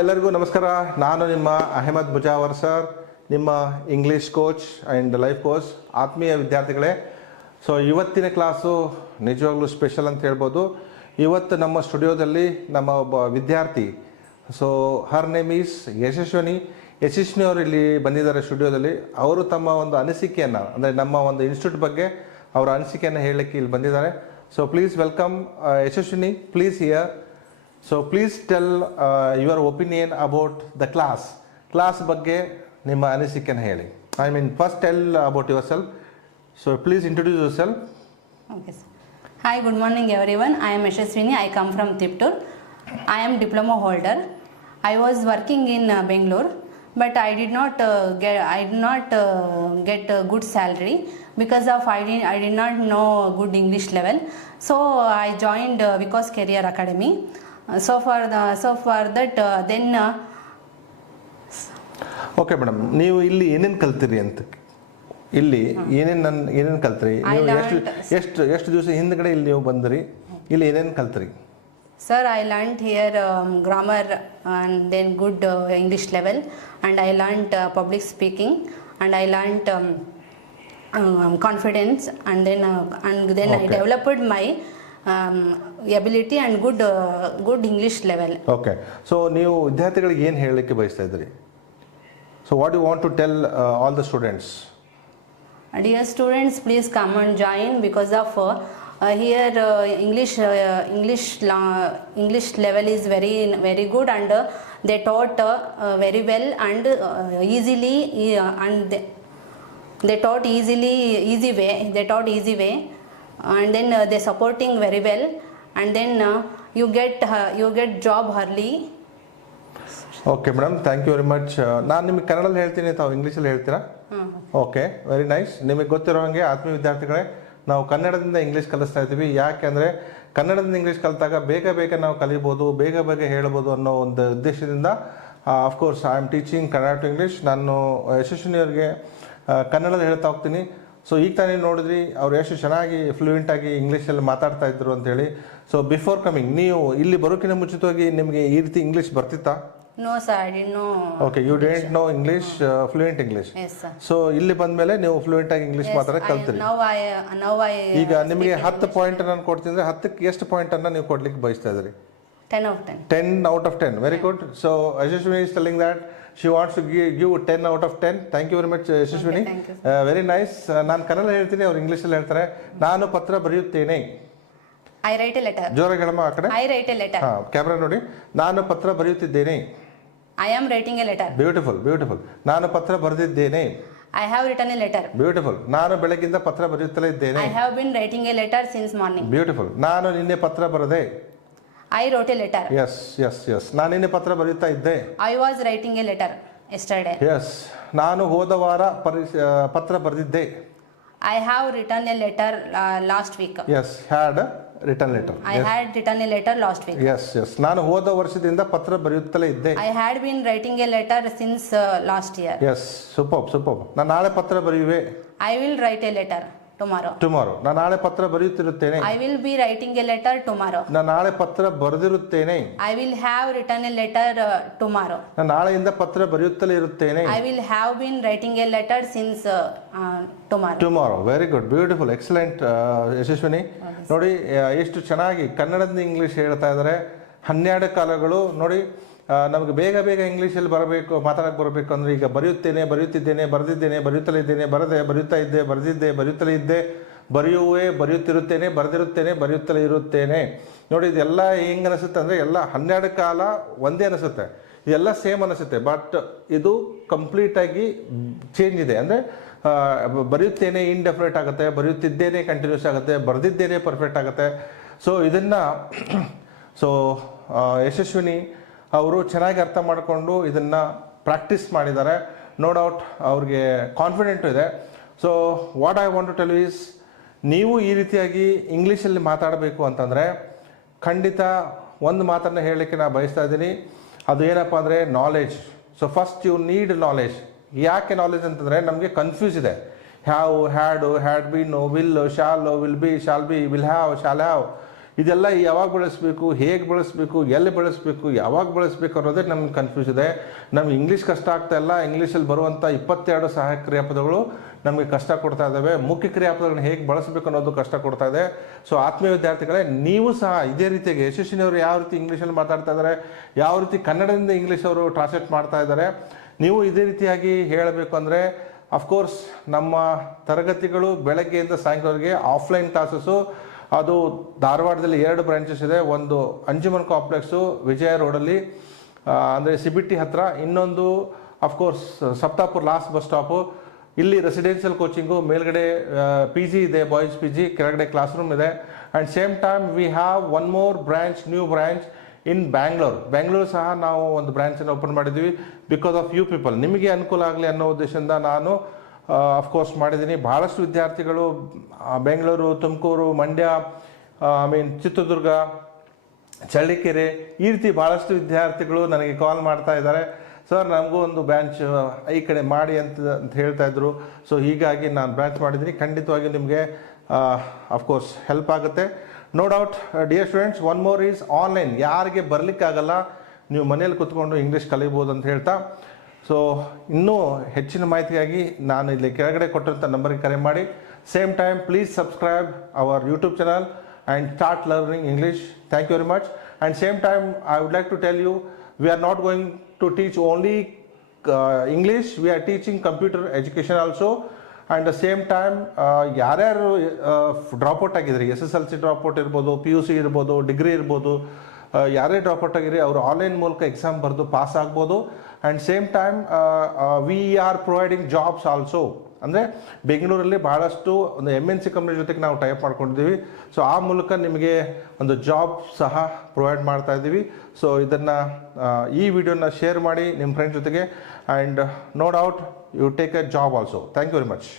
ಎಲ್ಲರಿಗೂ ನಮಸ್ಕಾರ. ನಾನು ನಿಮ್ಮ ಅಹಮದ್ ಮುಜಾವರ್ ಸರ್, ನಿಮ್ಮ English coach and life coach. ಆತ್ಮೀಯ ವಿದ್ಯಾರ್ಥಿಗಳೇ, ಸೊ ಇವತ್ತಿನ ಕ್ಲಾಸು ನಿಜವಾಗ್ಲೂ ಸ್ಪೆಷಲ್ ಅಂತ ಹೇಳ್ಬೋದು. ಇವತ್ತು ನಮ್ಮ ಸ್ಟುಡಿಯೋದಲ್ಲಿ ನಮ್ಮ ಒಬ್ಬ ವಿದ್ಯಾರ್ಥಿ, so her name is Yashaswini. Yashaswini ಅವರು ಇಲ್ಲಿ ಬಂದಿದ್ದಾರೆ ಸ್ಟುಡಿಯೋದಲ್ಲಿ. ಅವರು ತಮ್ಮ ಒಂದು ಅನಿಸಿಕೆಯನ್ನು, ಅಂದರೆ ನಮ್ಮ ಒಂದು ಇನ್ಸ್ಟಿಟ್ಯೂಟ್ ಬಗ್ಗೆ ಅವರ ಅನಿಸಿಕೆಯನ್ನು ಹೇಳಲಿಕ್ಕೆ ಇಲ್ಲಿ ಬಂದಿದ್ದಾರೆ. So please welcome Yashaswini, please here. So please tell your opinion about the class ಬಗ್ಗೆ ನಿಮ್ಮ ಅನಿಸಿಕೆಯನ್ನು ಹೇಳಿ. First tell about yourself. So please introduce yourself. Okay sir. Hi, good morning everyone. I am Yashaswini. I come from Tiptur. I am diploma holder. I was working in Bangalore, but I did not get a good salary because of I did not know good English level. So I joined Vikas Career Academy. So for that then okay madam, ನೀವು ಇಲ್ಲಿ ಏನೇನು ಕಲ್ತಿರಿ ಅಂತ, ಇಲ್ಲಿ ಏನೇನು ಕಲ್ತಿರಿ ನೀವು? ಎಷ್ಟು ದಿವಸ ಹಿಂದ್ಗಡೆ ಇಲ್ಲಿ ನೀವು ಬಂದ್ರಿ, ಇಲ್ಲಿ ಏನೇನು ಕಲ್ತಿರಿ? Sir, I learned here grammar and then good English level, and I learned public speaking, and I learned confidence, and then okay. I developed my ability and good English level. Okay, so ನೀವು ವಿದ್ಯಾರ್ಥಿಗಳಿಗೆ ಏನು ಹೇಳಲಿಕ್ಕೆ ಬಯಸ್ತಾ ಇದ್ದೀರಿ? So what do you want to tell all the students? Dear students, please come and join because of here English level is very good, and they taught very well and easily, and they taught easy way, and then they supporting very well, and then you get job early. Okay madam, thank you very much. ನಾನು ನಿಮಗೆ ಕನ್ನಡದಲ್ಲಿ ಹೇಳ್ತೀನಿ, ತಾವು ಇಂಗ್ಲೀಷಲ್ಲಿ ಹೇಳ್ತೀರಾ? Okay, very nice. ನಿಮಗೆ ಗೊತ್ತಿರೋ ಹಾಗೆ ಆತ್ಮೀಯ ವಿದ್ಯಾರ್ಥಿಗಳೇ, ನಾವು ಕನ್ನಡದಿಂದ ಇಂಗ್ಲೀಷ್ ಕಲಿಸ್ತಾ ಇದ್ದೀವಿ. ಯಾಕೆಂದರೆ ಕನ್ನಡದಿಂದ ಇಂಗ್ಲೀಷ್ ಕಲಿತಾಗ ಬೇಗ ನಾವು ಕಲಿಬೋದು, ಬೇಗ ಹೇಳ್ಬೋದು ಅನ್ನೋ ಒಂದು ಉದ್ದೇಶದಿಂದ of course I am teaching Kannada to English. ನಾನು ಯಶಸ್ವಿನಿಯವರಿಗೆ ಕನ್ನಡದಲ್ಲಿ ಹೇಳ್ತಾ ಹೋಗ್ತೀನಿ. ಸೊ ಈಗ ತಾನೇ ನೋಡಿದ್ರಿ ಅವ್ರು ಎಷ್ಟು ಚೆನ್ನಾಗಿ ಫ್ಲೂಯೆಂಟಾಗಿ ಇಂಗ್ಲೀಷಲ್ಲಿ ಮಾತಾಡ್ತಾ ಇದ್ರು ಅಂತೇಳಿ. ಸೊ ಬಿಫೋರ್ ಕಮಿಂಗ್, ನೀವು ಇಲ್ಲಿ ಬರೋಕ್ಕಿಂತ ಮುಂಚಿತವಾಗಿ ನಿಮಗೆ ಈ ರೀತಿ English ಬರ್ತಿತ್ತಾ? No sir, I didn't know. Okay, you didn't know English, fluent English. Yes sir. So ಇಲ್ಲಿ ಬಂದ್ಮೇಲೆ ನೀವು ಫ್ಲೂಯೆಂಟ್ ಆಗಿ ಇಂಗ್ಲೀಷ್ ಮಾತಾಡಕ್ಕೆ ಕಲ್ತ್ರಿ. Now I ಈಗ ನಿಮಗೆ 10 ಪಾಯಿಂಟ್ ನಾನು ಕೊಡ್ತಿದ್ರೆ 10ಕ್ಕೆ ಎಷ್ಟು ಪಾಯಿಂಟ್ ಅನ್ನ ನೀವು ಕೊಡ್ಲಿಕ್ಕೆ ಬಯಸ್ತಾ ಇದ್ರಿ? 10 out of 10. 10 out of 10. Very good. So Yashaswini is telling that she wants to give 10 out of 10. Thank you very much Yashaswini. Very nice. ನಾನು ಕನ್ನಡ ಹೇಳ್ತೀನಿ, ಅವ್ರು ಇಂಗ್ಲೀಷ್ ಅಲ್ಲಿ ಹೇಳ್ತಾರೆ. ನಾನು ಪತ್ರ ಬರೆಯುತ್ತೇನೆ. I write a letter. ಜೋರಾಗಿ ಹೇಳಮ್ಮ ಆ ಕಡೆ. I write a letter. ಹಾ, ಕ್ಯಾಮೆರಾ ನೋಡಿ. ನಾನು ಪತ್ರ ಬರೆಯುತ್ತಿದ್ದೇನೆ. I am writing a letter. Beautiful. ನಾನು ಪತ್ರ ಬರೆದಿದ್ದೇನೆ. I have written a letter. Beautiful. ನಾನು ಬೆಳಗಿಂದ ಪತ್ರ ಬರೆಯುತ್ತಲೇ ಇದ್ದೇನೆ. I have been writing a letter since morning. Beautiful. ನಾನು ನಿನ್ನೆ ಪತ್ರ ಬರೆದೆ. I wrote a letter. Yes. ನಾನು ನಿನ್ನೆ ಪತ್ರ ಬರೆಯುತ್ತಾ ಇದ್ದೆ. I was writing a letter yesterday. Yes. ನಾನು ಹೋದ ವಾರ ಪತ್ರ ಬರೆದಿದ್ದೆ. I have written a letter last week. Yes, had written letter. I had written a letter last week. Yes. ನಾನು ಹೋದ ವರ್ಷದಿಂದ ಪತ್ರ ಬರೆಯುತ್ತಲೇ ಇದ್ದೆ. I had been writing a letter since last year. Yes, superb. ನಾನು ನಾಳೆ ಪತ್ರ ಬರೆಯುವೆ. I will write a letter tomorrow. ನಾನು ನಾಳೆ ಪತ್ರ ಬರೆಯುತ್ತಿರುತ್ತೇನೆ. I will be writing a letter tomorrow. ನಾನು ನಾಳೆ ಪತ್ರ ಬರೆದಿರುತ್ತೇನೆ. I will have written a letter tomorrow. ನಾನು ನಾಳೆಯಿಂದ ಪತ್ರ ಬರೆಯುತ್ತಲೇ ಇರುತ್ತೇನೆ. I will have been writing a letter since tomorrow. Very good, beautiful, excellent Yashaswini. ನೋಡಿ ಎಷ್ಟು ಚೆನ್ನಾಗಿ ಕನ್ನಡದಿಂದ ಇಂಗ್ಲೀಷ್ ಹೇಳ್ತಾ ಇದ್ದಾರೆ. 12 ಕಾಲಗಳು ನೋಡಿ. ನಮಗೆ ಬೇಗ ಇಂಗ್ಲೀಷಲ್ಲಿ ಮಾತಾಡಕ್ಕೆ ಬರಬೇಕು ಅಂದರೆ ಈಗ ಬರೆಯುತ್ತಿದ್ದೇನೆ, ಬರೆಯುತ್ತಲೇ ಇದ್ದೇನೆ, ಬರೆಯುತ್ತಲೇ ಇದ್ದೆ, ಬರೆಯುತ್ತಿರುತ್ತೇನೆ, ಬರೆಯುತ್ತಲೇ ಇರುತ್ತೇನೆ. ನೋಡಿ, ಇದೆಲ್ಲ ಹೆಂಗೆ ಅನಿಸುತ್ತೆ ಅಂದರೆ ಎಲ್ಲ 12 ಕಾಲ ಒಂದೇ ಅನಿಸುತ್ತೆ, ಇದೆಲ್ಲ ಸೇಮ್ ಅನಿಸುತ್ತೆ. ಬಟ್ ಇದು ಕಂಪ್ಲೀಟಾಗಿ ಚೇಂಜ್ ಇದೆ. ಅಂದರೆ ಬರೆಯುತ್ತೇನೆ ಇಂಡೆಫಿನೆಟ್ ಆಗುತ್ತೆ, ಬರೆಯುತ್ತಿದ್ದೇನೆ ಕಂಟಿನ್ಯೂಸ್ ಆಗುತ್ತೆ, ಬರೆದಿದ್ದೇನೆ ಪರ್ಫೆಕ್ಟ್ ಆಗುತ್ತೆ. ಸೊ ಇದನ್ನು ಯಶಸ್ವಿನಿ ಅವರು ಚೆನ್ನಾಗಿ ಅರ್ಥ ಮಾಡಿಕೊಂಡು ಇದನ್ನು ಪ್ರಾಕ್ಟೀಸ್ ಮಾಡಿದ್ದಾರೆ. ನೋ ಡೌಟ್ ಅವ್ರಿಗೆ ಕಾನ್ಫಿಡೆಂಟು ಇದೆ. So what I want to tell is, ನೀವು ಈ ರೀತಿಯಾಗಿ ಇಂಗ್ಲೀಷಲ್ಲಿ ಮಾತಾಡಬೇಕು ಅಂತಂದರೆ ಖಂಡಿತ ಒಂದು ಮಾತನ್ನು ಹೇಳಲಿಕ್ಕೆ ನಾನು ಬಯಸ್ತಾ ಇದ್ದೀನಿ. ಅದು ಏನಪ್ಪ ಅಂದರೆ knowledge. So first you need knowledge. ಯಾಕೆ ನಾಲೆಜ್ ಅಂತಂದರೆ ನಮಗೆ ಕನ್ಫ್ಯೂಸ್ ಇದೆ. Have, had been, will, shall be, will have, shall have, ಇದೆಲ್ಲ ಯಾವಾಗ ಬಳಸಬೇಕು, ಹೇಗೆ ಬಳಸಬೇಕು, ಎಲ್ಲಿ ಬಳಸಬೇಕು, ಯಾವಾಗ ಬಳಸಬೇಕು ಅನ್ನೋದೇ ನಮ್ಗೆ ಕನ್ಫ್ಯೂಸ್ ಇದೆ. ನಮ್ಗೆ ಇಂಗ್ಲೀಷ್ ಕಷ್ಟ ಆಗ್ತಾ ಇಲ್ಲ. ಇಂಗ್ಲೀಷಲ್ಲಿ ಬರುವಂಥ 22 ಸಹಾಯಕ ಕ್ರಿಯಾಪದಗಳು ನಮಗೆ ಕಷ್ಟ ಕೊಡ್ತಾ ಇದ್ದಾವೆ. ಮುಖ್ಯ ಕ್ರಿಯಾಪದಗಳನ್ನ ಹೇಗೆ ಬಳಸಬೇಕು ಅನ್ನೋದು ಕಷ್ಟ ಕೊಡ್ತಾ ಇದೆ. ಸೊ ಆತ್ಮೀಯ ವಿದ್ಯಾರ್ಥಿಗಳೇ, ನೀವು ಸಹ ಇದೇ ರೀತಿಯಾಗಿ ಯಶಸ್ವಿನಿಯವರು ಯಾವ ರೀತಿ ಇಂಗ್ಲೀಷಲ್ಲಿ ಮಾತಾಡ್ತಾ ಇದ್ದಾರೆ, ಯಾವ ರೀತಿ ಕನ್ನಡದಿಂದ ಇಂಗ್ಲೀಷ್ ಅವರು ಟ್ರಾನ್ಸ್ಲೇಟ್ ಮಾಡ್ತಾ ಇದ್ದಾರೆ, ನೀವು ಇದೇ ರೀತಿಯಾಗಿ ಹೇಳಬೇಕು ಅಂದರೆ ಅಫ್ಕೋರ್ಸ್ ನಮ್ಮ ತರಗತಿಗಳು ಬೆಳಗ್ಗೆಯಿಂದ ಸಾಯಂಕಾಲವರೆಗೆ ಆಫ್ಲೈನ್ ಕ್ಲಾಸಸ್ಸು. ಅದು ಧಾರವಾಡದಲ್ಲಿ 2 ಬ್ರಾಂಚಸ್ ಇದೆ. ಒಂದು ಅಂಜುಮನ್ ಕಾಂಪ್ಲೆಕ್ಸು ವಿಜಯ ರೋಡಲ್ಲಿ, ಅಂದರೆ CBT ಹತ್ರ. ಇನ್ನೊಂದು of course Saptapur last bus stop. ಇಲ್ಲಿ ರೆಸಿಡೆನ್ಷಿಯಲ್ ಕೋಚಿಂಗು, ಮೇಲ್ಗಡೆ PG ಇದೆ, ಬಾಯ್ಸ್ PG, ಕೆಳಗಡೆ ಕ್ಲಾಸ್ ರೂಮ್ ಇದೆ. And same time we have one more branch, new branch ಇನ್ ಬ್ಯಾಂಗ್ಳೂರು ಸಹ ನಾವು ಒಂದು ಬ್ರಾಂಚನ್ನು ಓಪನ್ ಮಾಡಿದ್ವಿ. ಬಿಕಾಸ್ ಆಫ್ ಯು ಪೀಪಲ್, ನಿಮಗೆ ಅನುಕೂಲ ಆಗಲಿ ಅನ್ನೋ ಉದ್ದೇಶದಿಂದ ನಾನು ಅಫ್ಕೋರ್ಸ್ ಮಾಡಿದ್ದೀನಿ. ಭಾಳಷ್ಟು ವಿದ್ಯಾರ್ಥಿಗಳು ಬೆಂಗಳೂರು, ತುಮಕೂರು, ಮಂಡ್ಯ, ಚಿತ್ರದುರ್ಗ, ಚಳ್ಳಕೆರೆ, ಈ ರೀತಿ ಭಾಳಷ್ಟು ವಿದ್ಯಾರ್ಥಿಗಳು ನನಗೆ ಕಾಲ್ ಮಾಡ್ತಾ ಇದ್ದಾರೆ. ಸರ್, ನಮಗೂ ಒಂದು ಬ್ರಾಂಚ್ ಈ ಕಡೆ ಮಾಡಿ ಅಂತ ಹೇಳ್ತಾ ಇದ್ರು. ಸೊ ಹೀಗಾಗಿ ನಾನು ಬ್ರಾಂಚ್ ಮಾಡಿದ್ದೀನಿ. ಖಂಡಿತವಾಗಿ ನಿಮಗೆ ಅಫ್ಕೋರ್ಸ್ ಹೆಲ್ಪ್ ಆಗುತ್ತೆ, no doubt. Dear students, one more is online. ಯಾರಿಗೆ ಬರಲಿಕ್ಕಾಗಲ್ಲ, ನೀವು ಮನೇಲಿ ಕೂತ್ಕೊಂಡು ಇಂಗ್ಲೀಷ್ ಕಲಿಬೋದು ಅಂತ ಹೇಳ್ತಾ, ಸೊ ಇನ್ನೂ ಹೆಚ್ಚಿನ ಮಾಹಿತಿಗಾಗಿ ನಾನು ಇಲ್ಲಿ ಕೆಳಗಡೆ ಕೊಟ್ಟಂಥ ನಂಬರ್ಗೆ ಕರೆ ಮಾಡಿ. Same time please subscribe our YouTube channel and start learning English. Thank you very much. And same time, I would like to tell you, we are not going to teach only English. We are teaching computer education also. And the same time, ಯಾರ್ಯಾರು dropout ಆಗಿದ್ರಿ, SSLC dropout ಇರ್ಬೋದು, PUC ಇರ್ಬೋದು, degree ಇರ್ಬೋದು, ಯಾರೇ dropout ಆಗಿರಿ ಅವರು online ಮೂಲಕ exam ಬರೆದು pass ಆಗ್ಬೋದು. And same time we are providing jobs also. ಅಂದರೆ ಬೆಂಗಳೂರಲ್ಲಿ ಭಾಳಷ್ಟು ಒಂದು MNC ಕಂಪ್ನಿ ಜೊತೆಗೆ ನಾವು ಟೈಪ್ ಮಾಡ್ಕೊಂಡಿದ್ದೀವಿ. ಸೊ ಆ ಮೂಲಕ ನಿಮಗೆ ಒಂದು ಜಾಬ್ ಸಹ ಪ್ರೊವೈಡ್ ಮಾಡ್ತಾ ಇದ್ದೀವಿ. ಸೊ ಇದನ್ನು ಈ ವಿಡಿಯೋನ ಶೇರ್ ಮಾಡಿ ನಿಮ್ಮ ಫ್ರೆಂಡ್ಸ್ ಜೊತೆಗೆ. And no doubt you take a job also. Thank you very much.